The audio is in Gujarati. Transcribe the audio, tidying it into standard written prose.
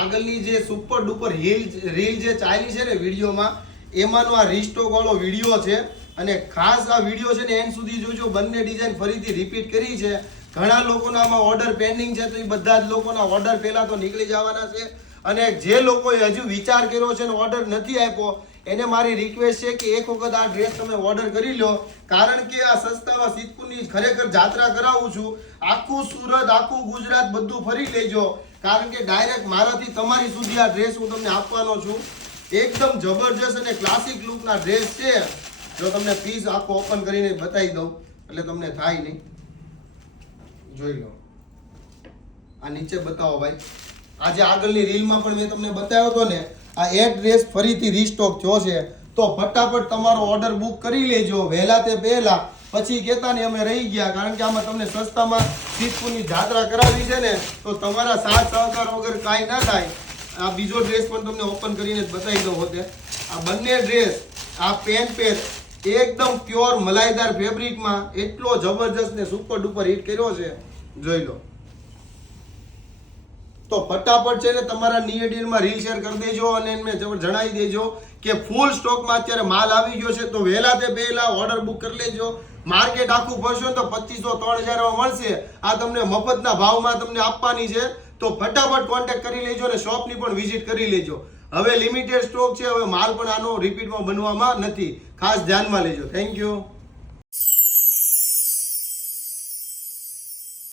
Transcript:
આગળની જે સુપર ડુપર રીલ જે ચાલી છે ને વિડીયોમાં, એમાંનો આ રીસ્ટોક વાળો વિડીયો છે. અને ખાસ આ વિડીયો છે ને એન્ડ સુધી જોજો. બંને ડિઝાઇન ફરીથી રિપીટ કરી છે. ઘણા લોકોના આમાં ઓર્ડર પેન્ડિંગ છે, તો એ બધા જ લોકોના ઓર્ડર પહેલા તો નીકળી જવાના છે. અને જે લોકોએ હજુ વિચાર કર્યો છે ને ઓર્ડર નથી આપ્યો, એને મારી રિક્વેસ્ટ છે કે એક વખત આ ડ્રેસ તમે ઓર્ડર કરી લો. કારણ કે આ સસ્તામાં સિદ્ધપુરની ખરેખર જાત્રા કરાવું છું. આખું સુરત, આખું ગુજરાત બધું ફરી લેજો. કારણ કે ડાયરેક્ટ મારાથી તમારી સુધી આ ડ્રેસ હું તમને આપવાનો છું. એકદમ જબરજસ્ત અને ક્લાસિક લુકના ડ્રેસ છે. જો તમને પીસ આખો ઓપન કરીને બતાવી દઉં એટલે તમને થાય નહીં. જોઈ લો, આ નીચે બતાવો ભાઈ. આજે આગળની રીલમાં પણ મેં તમને બતાવ્યો હતો ને, આ એક ડ્રેસ ફરીથી રીસ્ટોક થયો છે. તો ફટાફટ તમારો ઓર્ડર બુક કરી લેજો વહેલા તે પહેલા. પછી કહેતા ને અમે રહી ગયા. કારણ કે આમાં તમને સસ્તામાં સિદ્ધપુરની જાત્રા કરાવી છે ને, તો તમારા સાથ સહકાર વગર કાંઈ ના થાય. આ બીજો ડ્રેસ પણ તમને ઓપન કરીને જ બતાવી દઉં હોતે. આ બંને ડ્રેસ, આ પેર એકદમ પ્યોર મલાઈદાર ફેબ્રિકમાં એટલો જબરજસ્ત ને સુપર ડુપર હિટ કર્યો છે. જોઈ લો. તો ફટાફટ છે ને તમારા નિયડીમાં રીલ શેર કરી દેજો અને એમને જણાવી દેજો કે ફૂલ સ્ટોકમાં અત્યારે માલ આવી ગયો છે. તો વહેલા તે પહેલા ઓર્ડર બુક કરી લેજો. માર્કેટ આખું ફરશો તો 2500-3000 માં મળશે. આ તમને મફતના ભાવમાં તમને આપવાની છે. તો ફટાફટ કોન્ટેક્ટ કરી લેજો અને શોપની પણ વિઝિટ કરી લેજો. હવે લિમિટેડ સ્ટોક છે. હવે માલ પણ આનો રિપીટમાં બનવામાં નથી. ખાસ ધ્યાનમાં લેજો. Thank you.